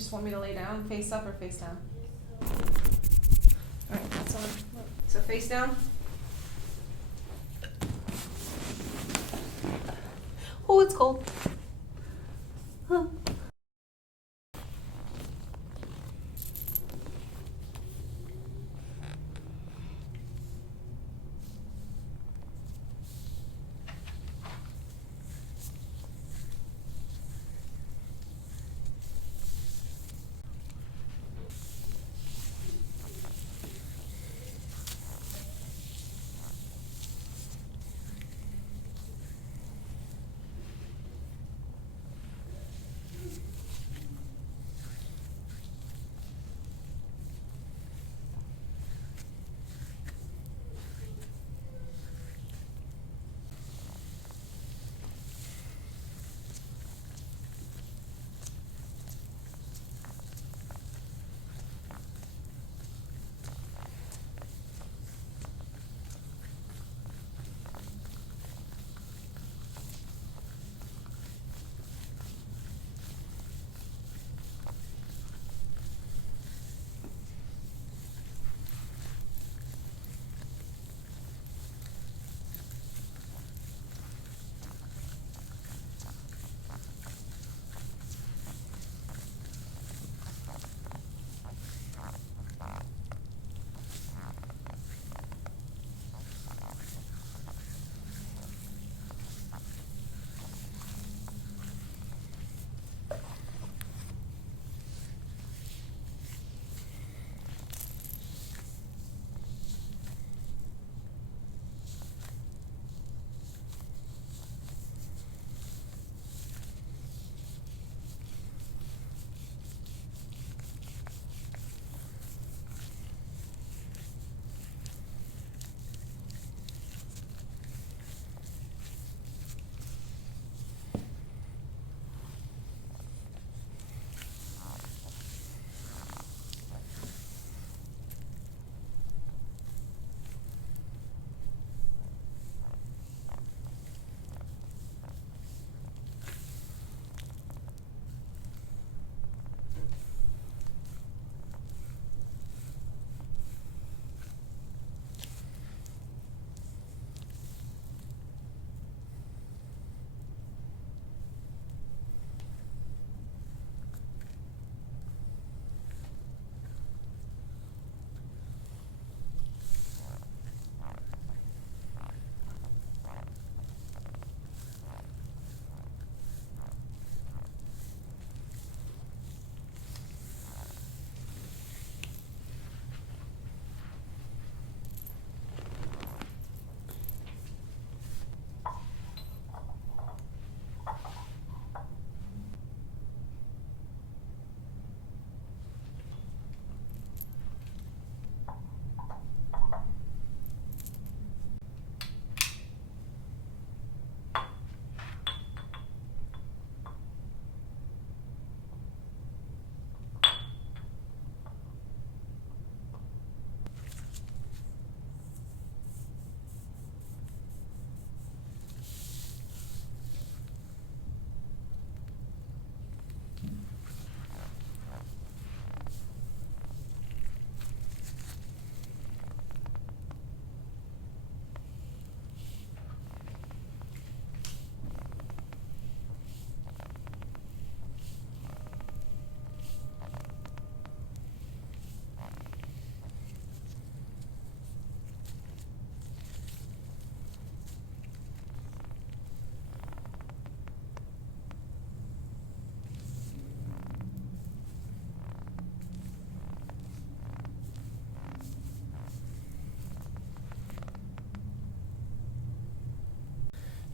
just want me to lay down, face up or face down? Alright, that's on. So face down. Oh, it's cold. Huh.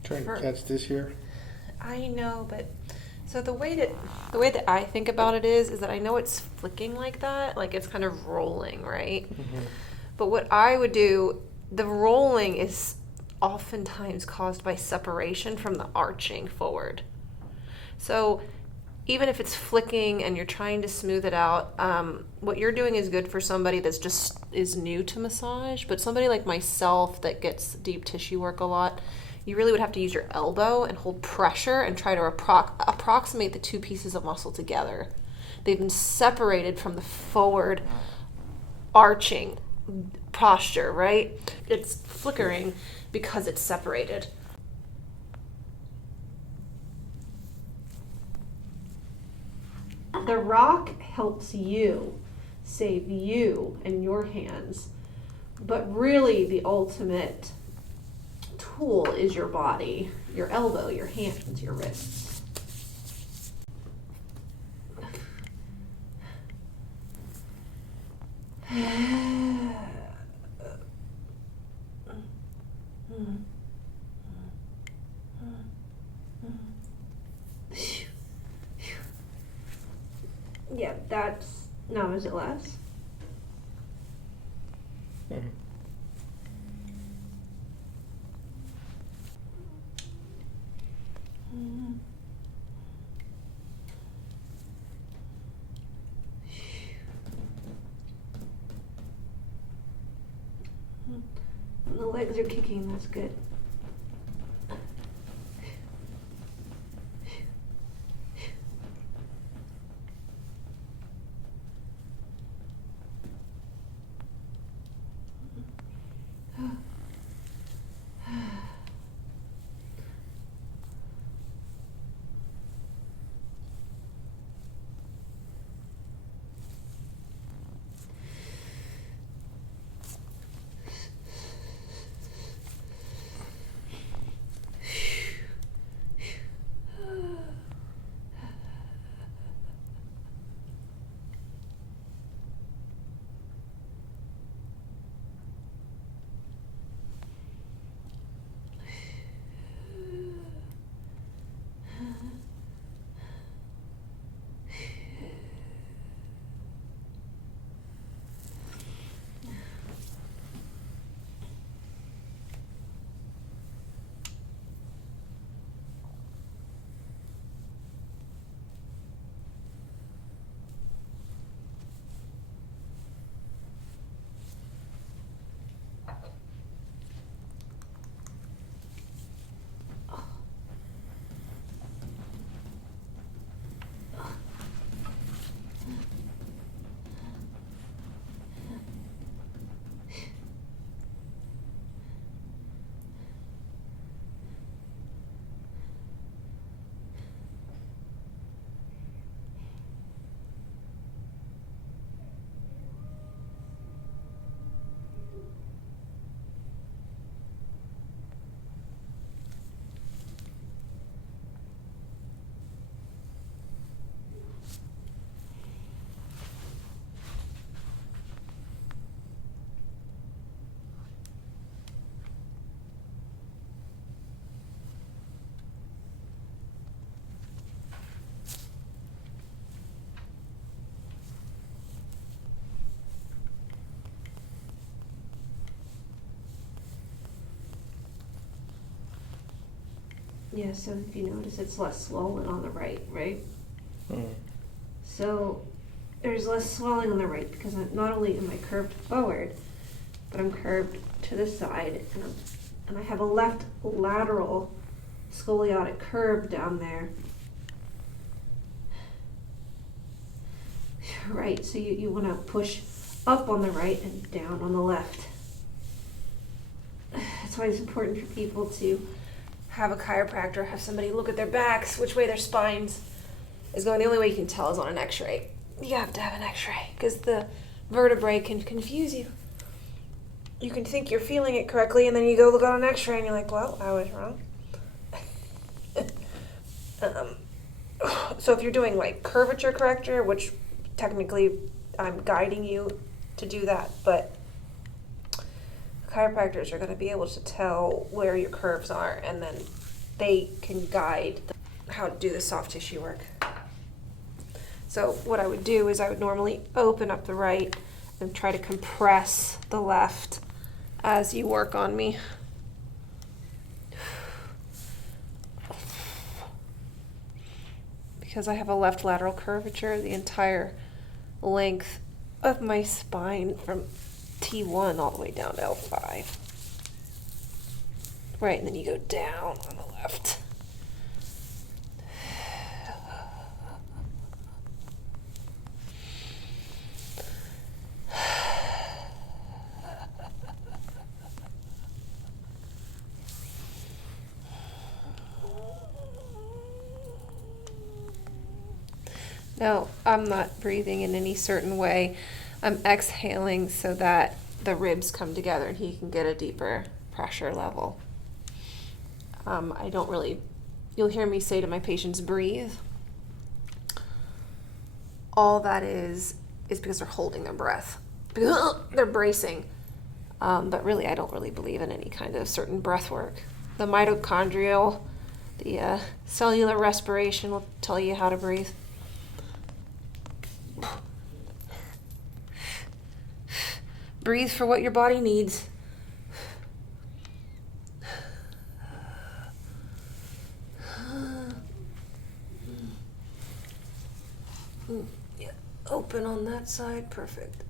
Trying to catch this here. I know, but so the way that I think about it is that I know it's flicking like that, like it's kind of rolling, right? Mm-hmm. But what I would do, the rolling is oftentimes caused by separation from the arching forward. So even if it's flicking and you're trying to smooth it out, what you're doing is good for somebody that's just is new to massage. But somebody like myself that gets deep tissue work a lot, you really would have to use your elbow and hold pressure and try to approximate the two pieces of muscle together. They've been separated from the forward arching posture, right? It's flickering because it's separated. The rock helps you save you and your hands, but really the ultimate tool is your body, your elbow, your hands, your wrists. Yeah, that's... Now, is it less? Mhm. And the legs are kicking, that's good. Yeah, so if you notice, it's less swollen on the right, right? Mhm. So there's less swelling on the right because not only am I curved forward, but I'm curved to the side, and I have a left lateral scoliotic curve down there. Right, so you want to push up on the right and down on the left. That's why it's important for people to have a chiropractor, have somebody look at their backs, which way their spines is going. The only way you can tell is on an x-ray. You have to have an x-ray because the vertebrae can confuse you. You can think you're feeling it correctly, and then you go look on an x-ray and you're like, well, I was wrong. So if you're doing like curvature corrector, which technically I'm guiding you to do that, but chiropractors are going to be able to tell where your curves are, and then they can guide how to do the soft tissue work. So what I would do is I would normally open up the right and try to compress the left as you work on me. Because I have a left lateral curvature, the entire length of my spine from T1 all the way down to L5. Right, and then you go down on the left. No, I'm not breathing in any certain way. I'm exhaling so that the ribs come together and he can get a deeper pressure level. I don't really, you'll hear me say to my patients, breathe. All that is because they're holding their breath. They're bracing. But really, I don't really believe in any kind of certain breath work. The mitochondrial, the cellular respiration will tell you how to breathe. Breathe for what your body needs. Yeah, open on that side, perfect.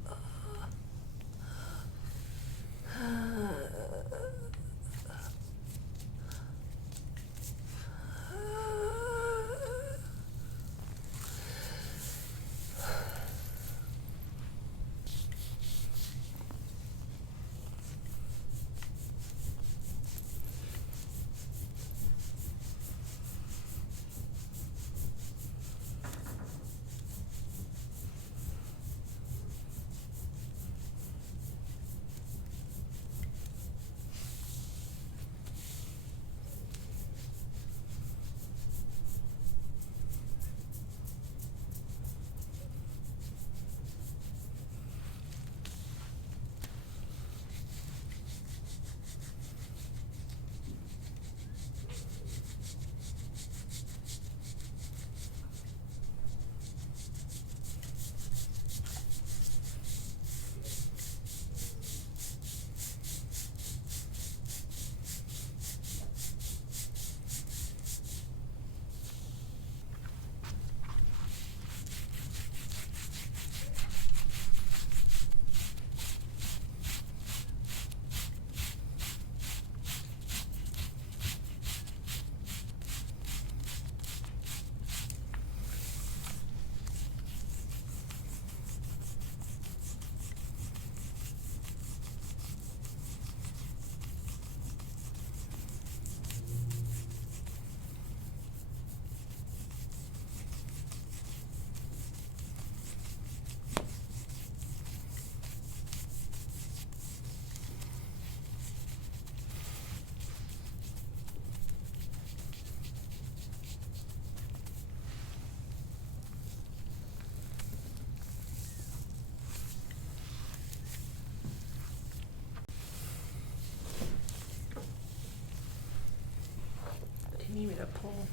Do you need me to pull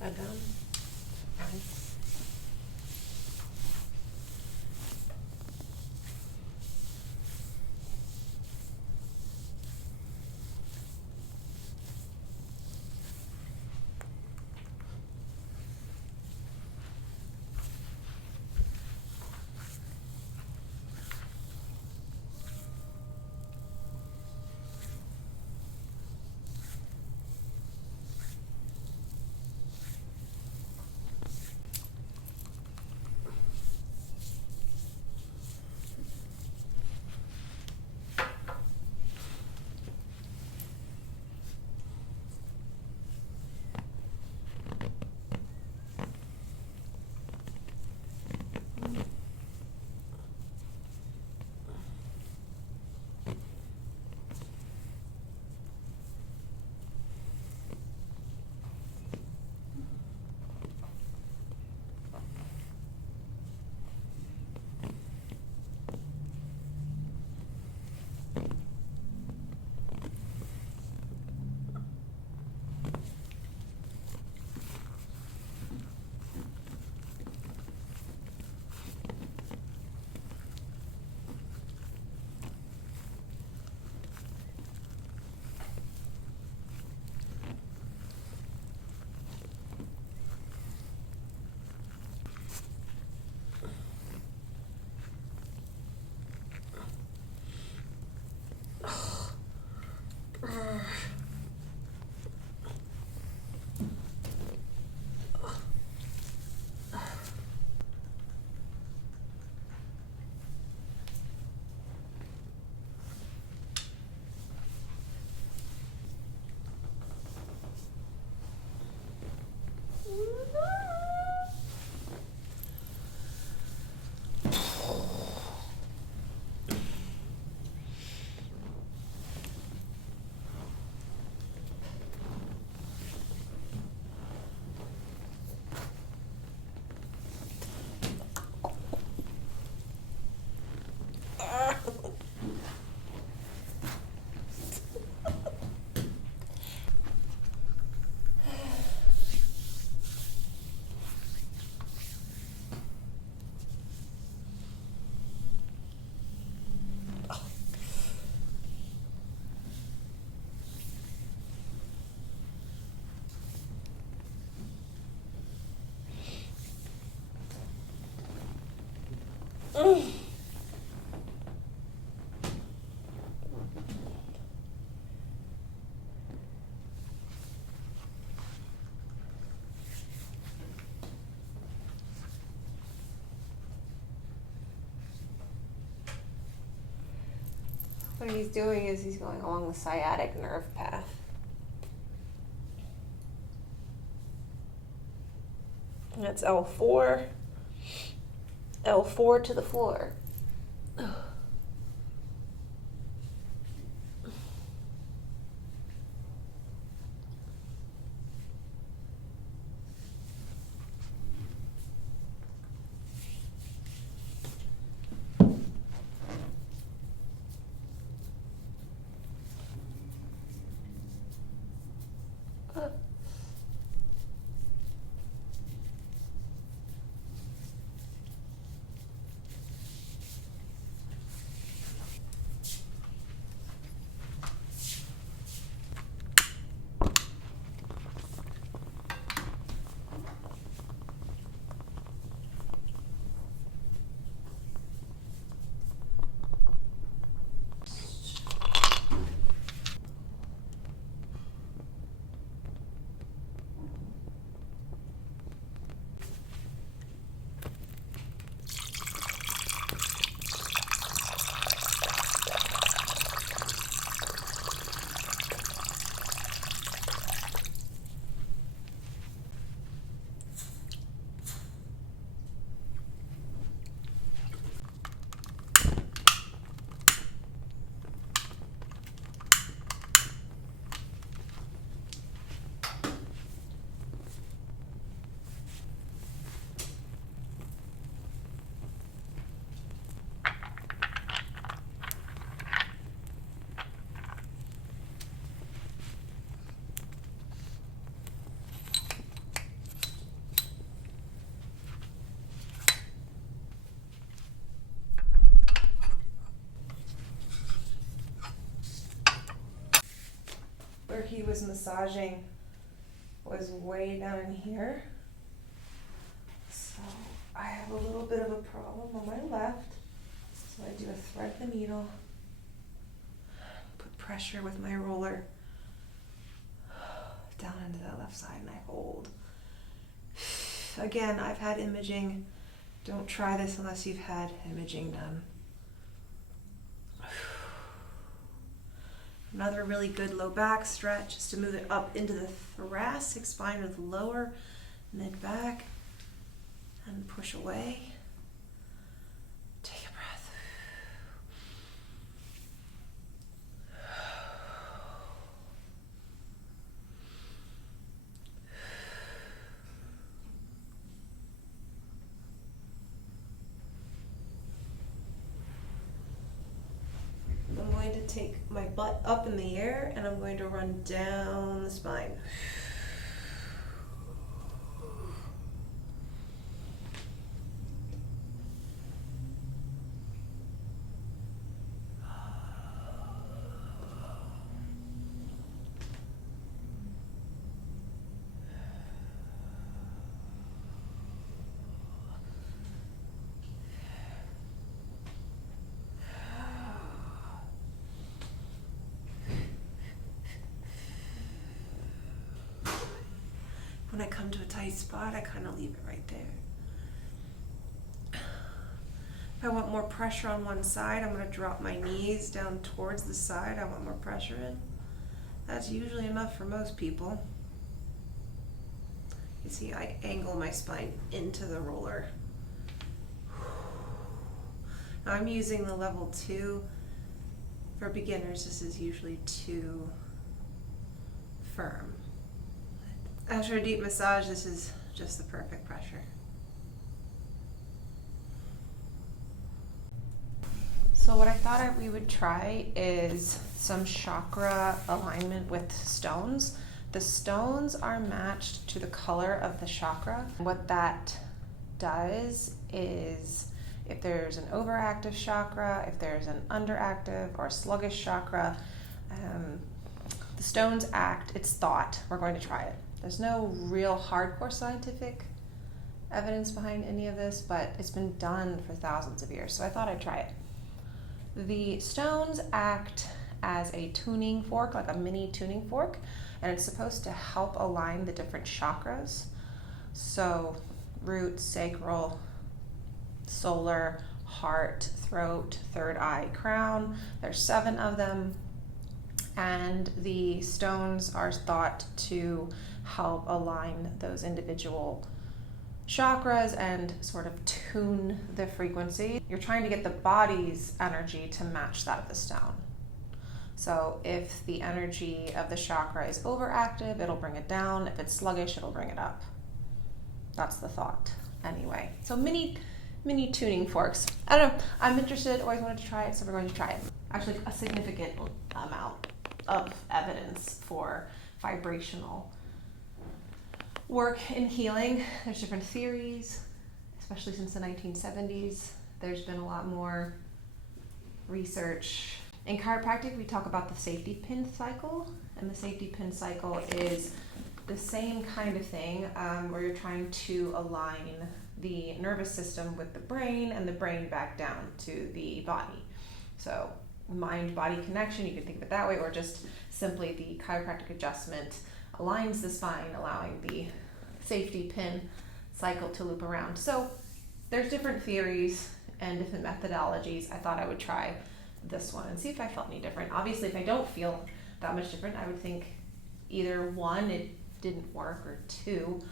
that down? Nice. What he's doing is he's going along the sciatic nerve path. And that's L4. L4 to the floor. Where he was massaging was way down in here. So I have a little bit of a problem on my left. So I do a thread the needle, put pressure with my roller down into that left side, and I hold. Again, I've had imaging. Don't try this unless you've had imaging done. Another really good low back stretch is to move it up into the thoracic spine with lower mid back and push away. Take a breath. I'm going to take my butt up in the air and I'm going to run down the spine. When I come to a tight spot, I kind of leave it right there. If I want more pressure on one side, I'm going to drop my knees down towards the side I want more pressure in. That's usually enough for most people. You see, I angle my spine into the roller. Now I'm using the level 2. For beginners, this is usually too firm. After a deep massage, this is just the perfect pressure. So what I thought we would try is some chakra alignment with stones. The stones are matched to the color of the chakra. What that does is if there's an overactive chakra, if there's an underactive or sluggish chakra, the stones act, it's thought. We're going to try it. There's no real hardcore scientific evidence behind any of this, but it's been done for thousands of years, so I thought I'd try it. The stones act as a tuning fork, like a mini tuning fork, and it's supposed to help align the different chakras. So root, sacral, solar, heart, throat, third eye, crown. There's 7 of them, and the stones are thought to help align those individual chakras and sort of tune the frequency. You're trying to get the body's energy to match that of the stone. So if the energy of the chakra is overactive, it'll bring it down. If it's sluggish, it'll bring it up. That's the thought anyway. So mini tuning forks. I don't know, I'm interested, always wanted to try it, so we're going to try it. Actually, a significant amount of evidence for vibrational work in healing. There's different theories, especially since the 1970s. There's been a lot more research. In chiropractic, we talk about the safety pin cycle, and the safety pin cycle is the same kind of thing, where you're trying to align the nervous system with the brain and the brain back down to the body. So mind-body connection, you can think of it that way, or just simply the chiropractic adjustment aligns the spine, allowing the safety pin cycle to loop around. So there's different theories and different methodologies. I thought I would try this one and see if I felt any different. Obviously, if I don't feel that much different, I would think either 1, it didn't work, or 2,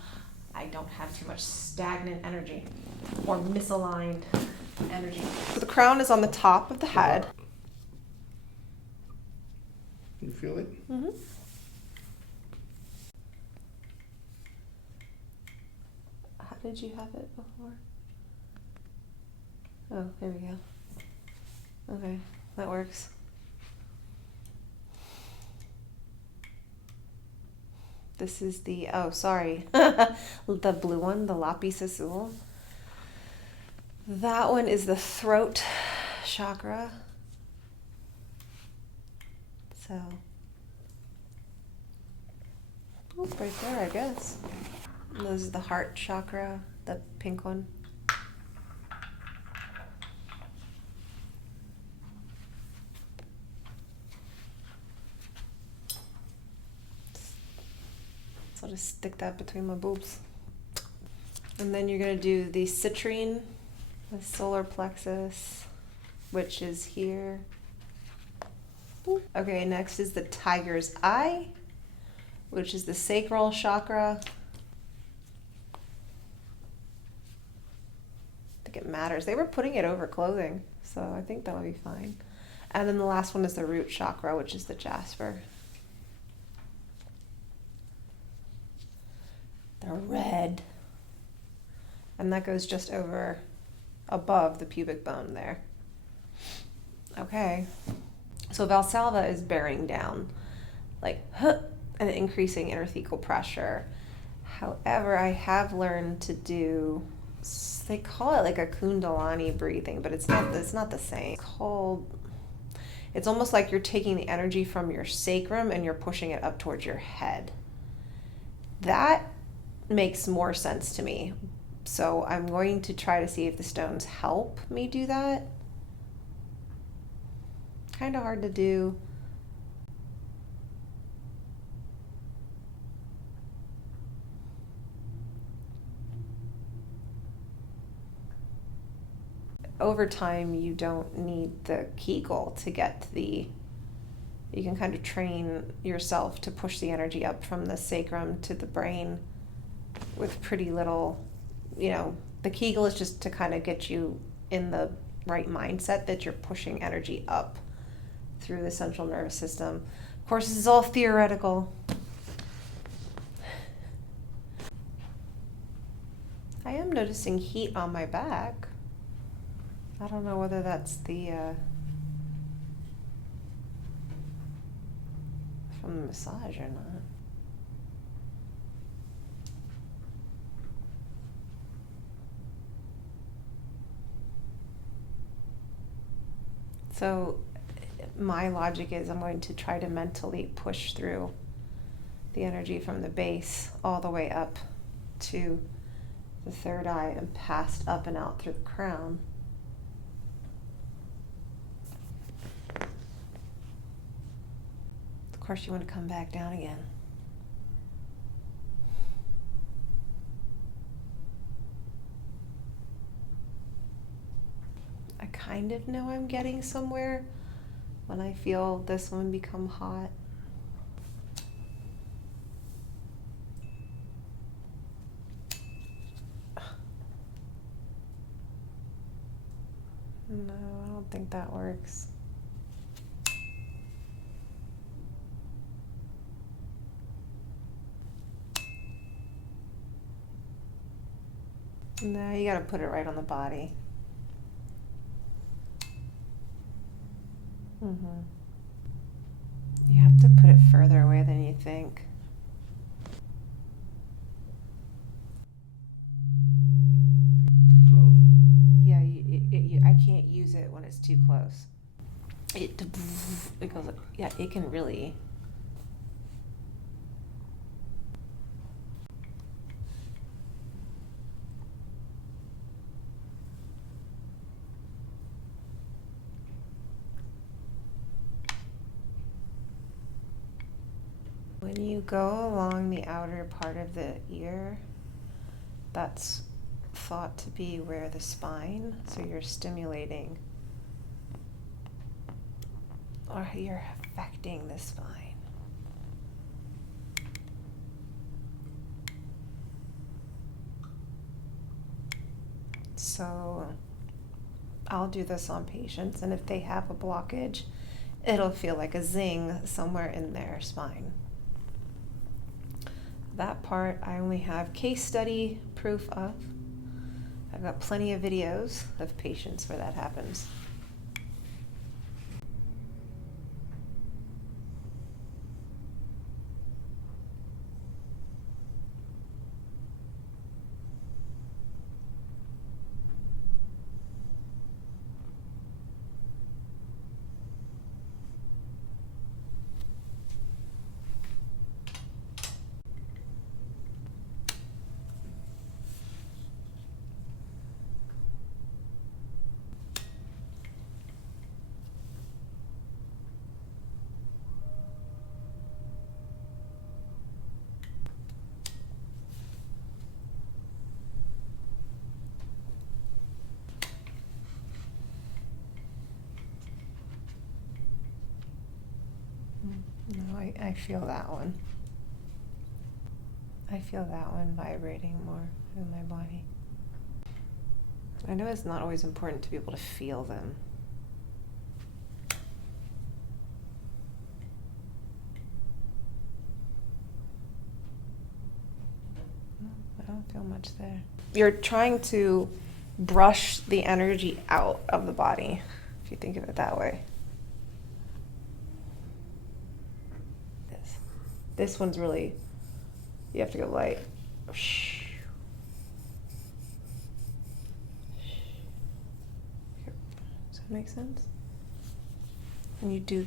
I don't have too much stagnant energy or misaligned energy. So the crown is on the top of the head. You feel it? Mm-hmm. How did you have it before? Oh, there we go. Okay, that works. This is the, oh, sorry, the blue one, the lapis azul. That one is the throat chakra. So, oh, right there, I guess. And this is the heart chakra, the pink one. So I'll just stick that between my boobs. And then you're going to do the citrine, the solar plexus, which is here. Okay, next is the tiger's eye, which is the sacral chakra. I think it matters. They were putting it over clothing, so I think that would be fine. And then the last one is the root chakra, which is the jasper. The red. And that goes just over above the pubic bone there. Okay. So Valsalva is bearing down, like, and increasing interthecal pressure. However, I have learned to do, they call it like a Kundalini breathing, but it's not the same. It's almost like you're taking the energy from your sacrum and you're pushing it up towards your head. That makes more sense to me. So I'm going to try to see if the stones help me do that. Kind of hard to do. Over time, you don't need the Kegel to get you can kind of train yourself to push the energy up from the sacrum to the brain with pretty little, the Kegel is just to kind of get you in the right mindset that you're pushing energy up through the central nervous system. Of course, this is all theoretical. I am noticing heat on my back. I don't know whether that's from the massage or not. So my logic is I'm going to try to mentally push through the energy from the base all the way up to the third eye and passed up and out through the crown. Of course, you want to come back down again. I kind of know I'm getting somewhere when I feel this one become hot. No, I don't think that works. No, you gotta put it right on the body. You have to put it further away than you think. Close. Yeah, I can't use it when it's too close. It goes, yeah, it can really. When you go along the outer part of the ear, that's thought to be where the spine, so you're stimulating or you're affecting the spine. So I'll do this on patients, and if they have a blockage, it'll feel like a zing somewhere in their spine. That part I only have case study proof of. I've got plenty of videos of patients where that happens. No, I feel that one. I feel that one vibrating more in my body. I know it's not always important to be able to feel them. No, I don't feel much there. You're trying to brush the energy out of the body, if you think of it that way. This one's really, you have to go light. Does that make sense? And you do.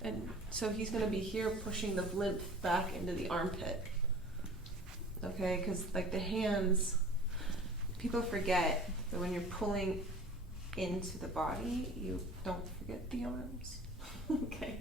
And so he's going to be here pushing the lymph back into the armpit. Okay, because like the hands, people forget that when you're pulling into the body, you don't forget the arms. Okay.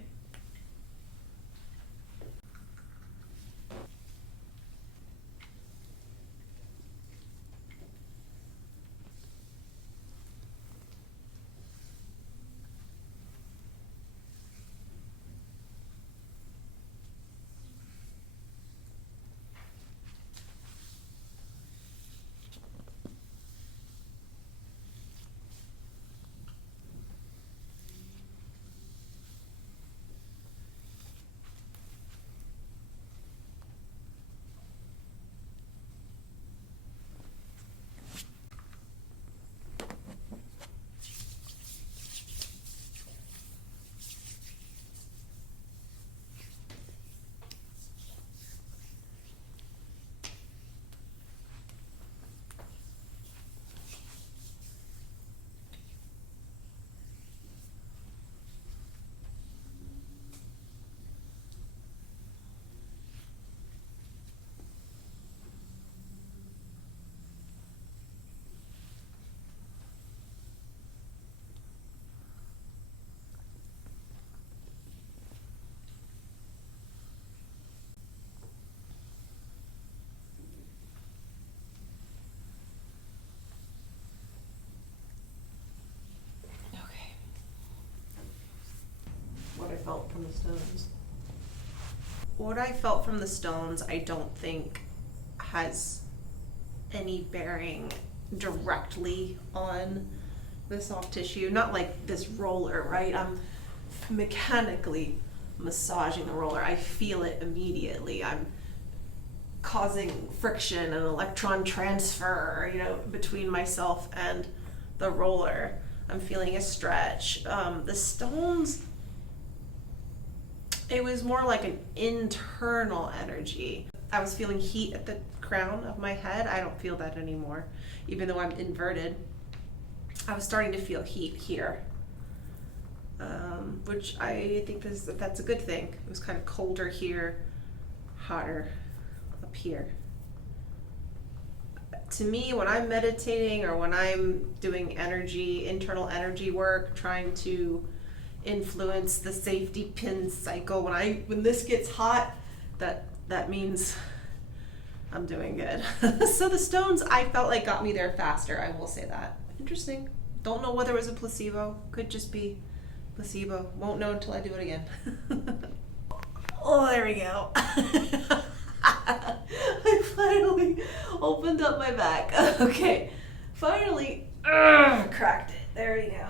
What I felt from the stones. What I felt from the stones, I don't think has any bearing directly on the soft tissue. Not like this roller, right? I'm mechanically massaging the roller. I feel it immediately. I'm causing friction and electron transfer, between myself and the roller. I'm feeling a stretch. The stones, it was more like an internal energy. I was feeling heat at the crown of my head. I don't feel that anymore, even though I'm inverted. I was starting to feel heat here, which I think that's a good thing. It was kind of colder here, hotter up here. To me, when I'm meditating or when I'm doing internal energy work, trying to influence the safety pin cycle, when this gets hot, that means I'm doing good. So the stones, I felt like got me there faster. I will say that. Interesting. Don't know whether it was a placebo. Could just be placebo. Won't know until I do it again. Oh, there we go. I finally opened up my back. Okay, finally cracked it. There we go.